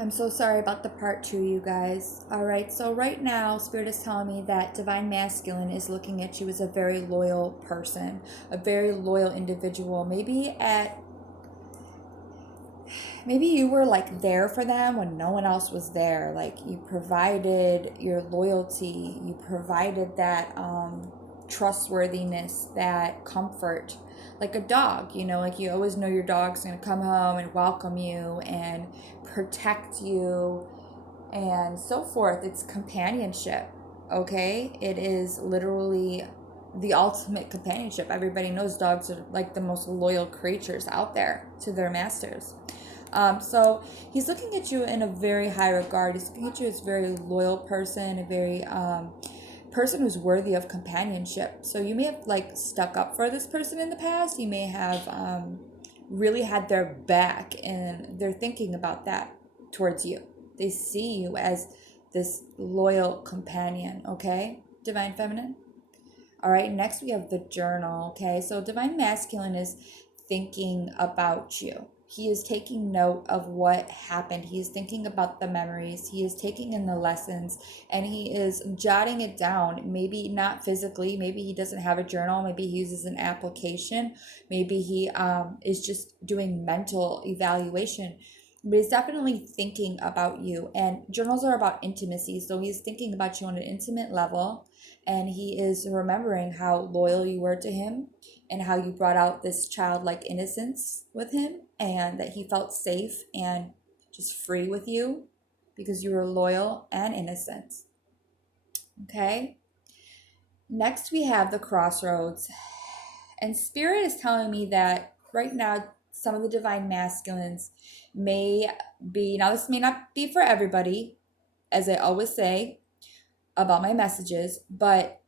I'm so sorry about the part two, you guys. All right, so right now, Spirit is telling me that Divine Masculine is looking at you as a very loyal person, a very loyal individual. Maybe you were like there for them when no one else was there. Like you provided your loyalty, you provided that trustworthiness, that comfort. Like a dog, like you always know your dog's gonna come home and welcome you and protect you and so forth. It's companionship, okay? It is literally the ultimate companionship. Everybody knows dogs are like the most loyal creatures out there to their masters. So he's looking at you in a very high regard. He's looking at you as a very loyal person, a very person who's worthy of companionship. So you may have like stuck up for this person in the past. You may have really had their back, and they're thinking about that towards you. They see you as this loyal companion, okay? Divine Feminine. All right, next we have the journal, okay? So Divine Masculine is thinking about you. He is taking note of what happened. He is thinking about the memories. He is taking in the lessons and he is jotting it down. Maybe not physically. Maybe he doesn't have a journal. Maybe he uses an application. Maybe he is just doing mental evaluation. But he's definitely thinking about you. And journals are about intimacy. So he's thinking about you on an intimate level. And he is remembering how loyal you were to him and how you brought out this childlike innocence with him and that he felt safe and just free with you because you were loyal and innocent. Okay? Next, we have the crossroads. And Spirit is telling me that right now, some of the divine masculines may be, now this may not be for everybody, as I always say about my messages, but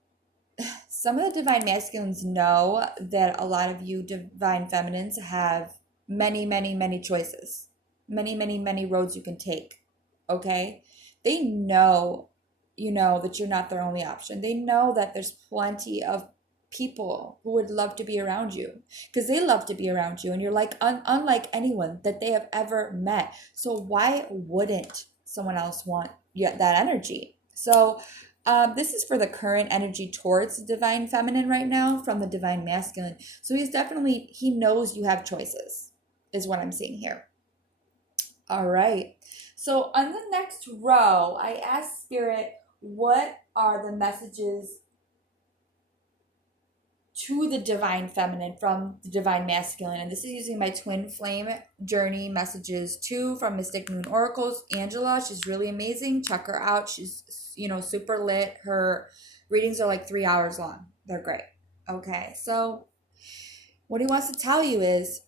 some of the divine masculines know that a lot of you divine feminines have many, many, many choices, many, many, many roads you can take. Okay? They know, that you're not their only option. They know that there's plenty of people who would love to be around you because they love to be around you and you're like unlike anyone that they have ever met. So why wouldn't someone else want that energy? So this is for the current energy towards the divine feminine right now from the divine masculine. So he knows you have choices, is what I'm seeing here. All right. So on the next row, I asked Spirit, what are the messages to the divine feminine from the divine masculine? And this is using my twin flame journey messages too from Mystic Moon Oracles. Angela, she's really amazing. Check her out. She's, super lit. Her readings are like 3 hours long. They're great. Okay, so what he wants to tell you is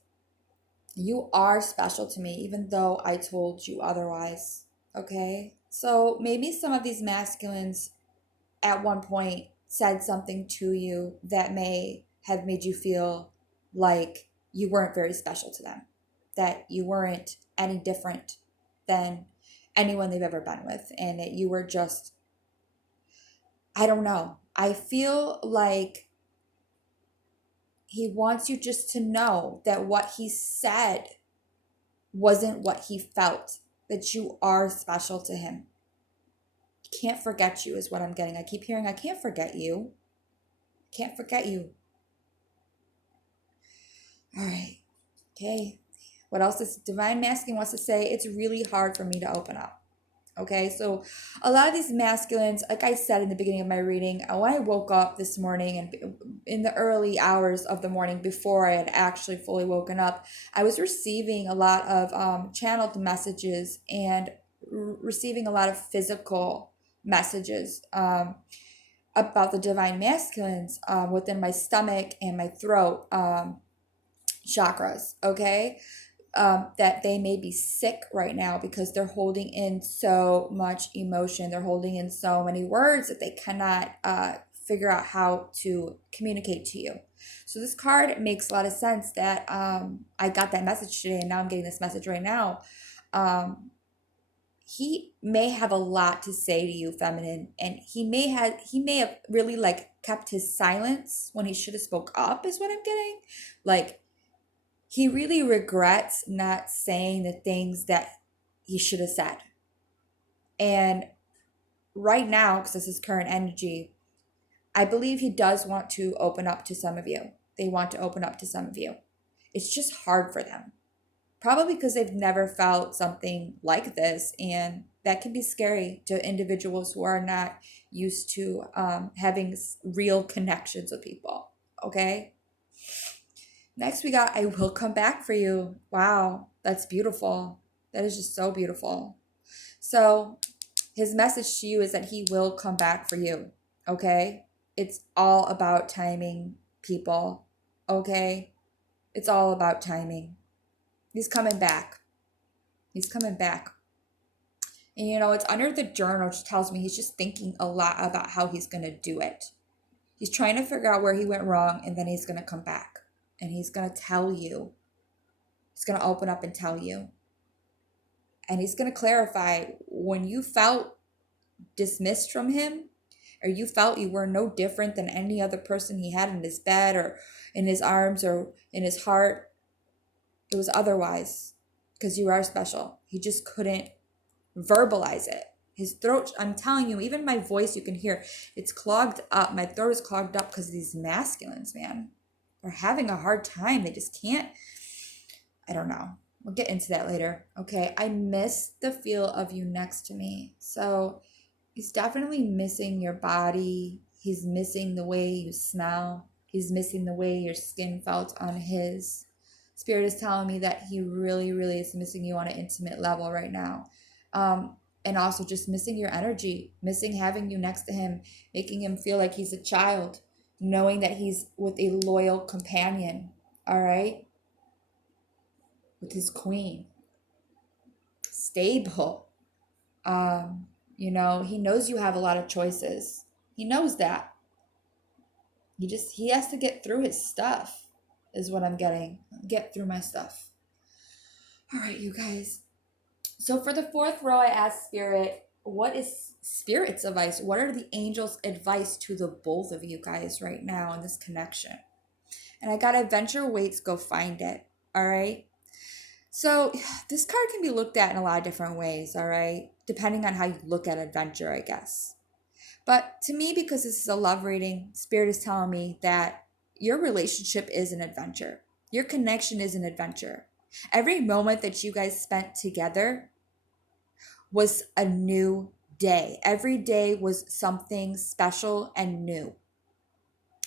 you are special to me, even though I told you otherwise. Okay, so maybe some of these masculines at one point said something to you that may have made you feel like you weren't very special to them, that you weren't any different than anyone they've ever been with, and that you were just, I don't know. I feel like he wants you just to know that what he said wasn't what he felt, that you are special to him. Can't forget you is what I'm getting. I keep hearing, I can't forget you. Can't forget you. All right. Okay. What else is divine masculine wants to say? It's really hard for me to open up. Okay, so a lot of these masculines, like I said in the beginning of my reading, when I woke up this morning and in the early hours of the morning before I had actually fully woken up, I was receiving a lot of channeled messages and receiving a lot of physical messages about the divine masculines within my stomach and my throat chakras. Okay, that they may be sick right now because they're holding in so much emotion. They're holding in so many words that they cannot figure out how to communicate to you. So this card makes a lot of sense that I got that message today and now I'm getting this message right now. He may have a lot to say to you, feminine, and he may have really like kept his silence when he should have spoke up is what I'm getting. Like he really regrets not saying the things that he should have said. And right now, because this is current energy, I believe he does want to open up to some of you. They want to open up to some of you. It's just hard for them. Probably because they've never felt something like this. And that can be scary to individuals who are not used to having real connections with people. Okay? Next, we got I will come back for you. Wow, that's beautiful. That is just so beautiful. So, his message to you is that he will come back for you. Okay? It's all about timing, people. Okay? It's all about timing. He's coming back. He's coming back. And it's under the journal, which tells me he's just thinking a lot about how he's going to do it. He's trying to figure out where he went wrong, and then he's going to come back. And he's going to tell you. He's going to open up and tell you. And he's going to clarify when you felt dismissed from him, or you felt you were no different than any other person he had in his bed or in his arms or in his heart. It was otherwise, because you are special. He just couldn't verbalize it. His throat, I'm telling you, even my voice, you can hear, it's clogged up. My throat is clogged up because these masculines, man, are having a hard time. They just can't, I don't know. We'll get into that later. Okay, I miss the feel of you next to me. So he's definitely missing your body. He's missing the way you smell. He's missing the way your skin felt on his. Spirit is telling me that he really, really is missing you on an intimate level right now. And also just missing your energy, missing having you next to him, making him feel like he's a child, knowing that he's with a loyal companion, all right? With his queen. Stable. He knows you have a lot of choices. He knows that. He has to get through his stuff, is what I'm getting. Get through my stuff. All right, you guys. So for the fourth row, I asked Spirit, what is Spirit's advice? What are the angels' advice to the both of you guys right now in this connection? And I got Adventure Waits, go find it. All right. So this card can be looked at in a lot of different ways. All right. Depending on how you look at adventure, I guess. But to me, because this is a love reading, Spirit is telling me that your relationship is an adventure. Your connection is an adventure. Every moment that you guys spent together was a new day. Every day was something special and new.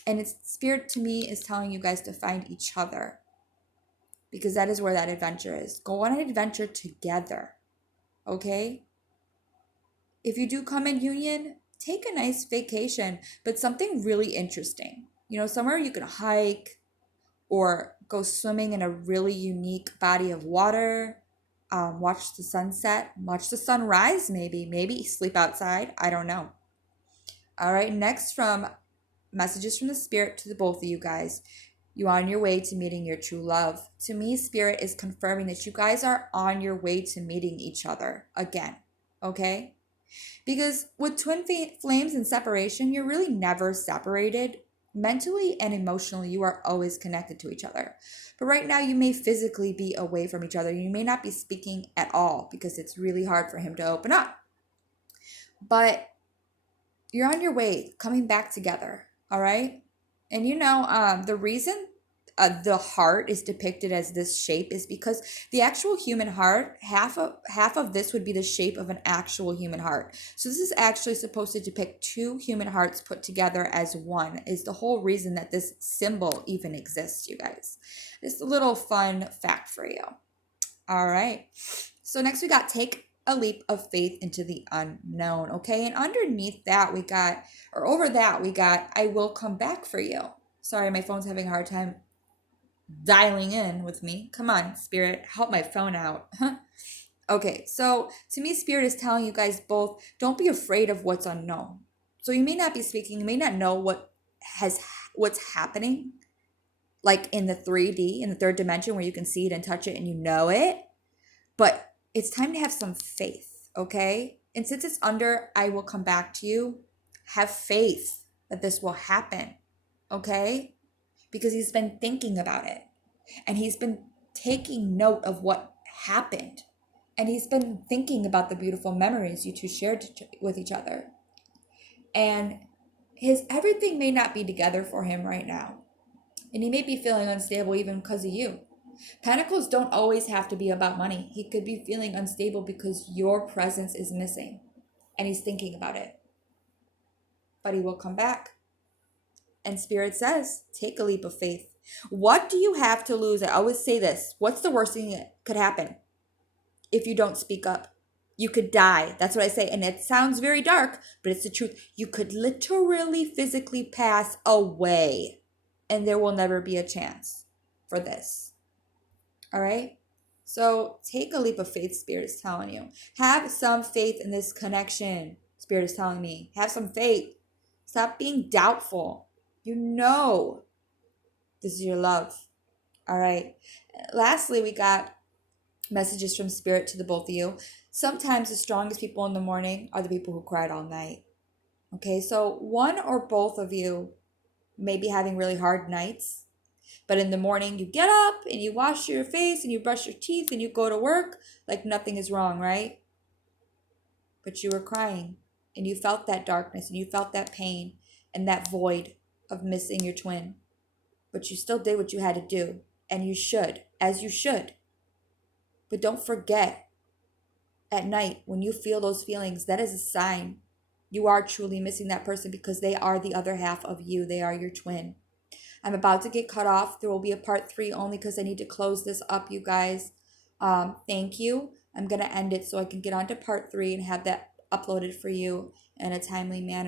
And it's Spirit to me is telling you guys to find each other, because that is where that adventure is. Go on an adventure together. Okay? If you do come in union, take a nice vacation, but something really interesting. Somewhere you can hike or go swimming in a really unique body of water. Watch the sunset, watch the sunrise, maybe sleep outside. I don't know. All right, next from messages from the Spirit to the both of you guys. You are on your way to meeting your true love. To me, Spirit is confirming that you guys are on your way to meeting each other again. Okay? Because with twin flames and separation, you're really never separated. Mentally and emotionally, you are always connected to each other. But right now, you may physically be away from each other. You may not be speaking at all because it's really hard for him to open up. But you're on your way, coming back together, all right? And the reason the heart is depicted as this shape is because the actual human heart, half of this would be the shape of an actual human heart. So this is actually supposed to depict two human hearts put together as one, is the whole reason that this symbol even exists, you guys. Just a little fun fact for you. All right. So next we got take a leap of faith into the unknown, okay? And underneath that we got I will come back for you. Sorry, my phone's having a hard time dialing in with me. Come on, Spirit, help my phone out. Okay, so to me, Spirit is telling you guys both, don't be afraid of what's unknown. So you may not be speaking, you may not know what's happening, like in the 3D, in the third dimension where you can see it and touch it and you know it, but it's time to have some faith, okay? And since it's under I will come back to you, have faith that this will happen, okay? Because he's been thinking about it and he's been taking note of what happened. And he's been thinking about the beautiful memories you two shared with each other. And his everything may not be together for him right now. And he may be feeling unstable even because of you. Pentacles don't always have to be about money. He could be feeling unstable because your presence is missing. And he's thinking about it. But he will come back. And Spirit says, take a leap of faith. What do you have to lose? I always say this. What's the worst thing that could happen if you don't speak up? You could die. That's what I say. And it sounds very dark, but it's the truth. You could literally physically pass away. And there will never be a chance for this. All right? So take a leap of faith, Spirit is telling you. Have some faith in this connection, Spirit is telling me. Have some faith. Stop being doubtful. You know this is your love. All right. Lastly, we got messages from Spirit to the both of you. Sometimes the strongest people in the morning are the people who cried all night. Okay, so one or both of you may be having really hard nights, but in the morning you get up and you wash your face and you brush your teeth and you go to work like nothing is wrong, right? But you were crying and you felt that darkness and you felt that pain and that void of missing your twin. But you still did what you had to do, and you should, as you should. But don't forget, at night, when you feel those feelings, that is a sign you are truly missing that person because they are the other half of you. They are your twin. I'm about to get cut off. There will be a part 3 only because I need to close this up, you guys. Thank you. I'm going to end it so I can get on to part 3 and have that uploaded for you in a timely manner.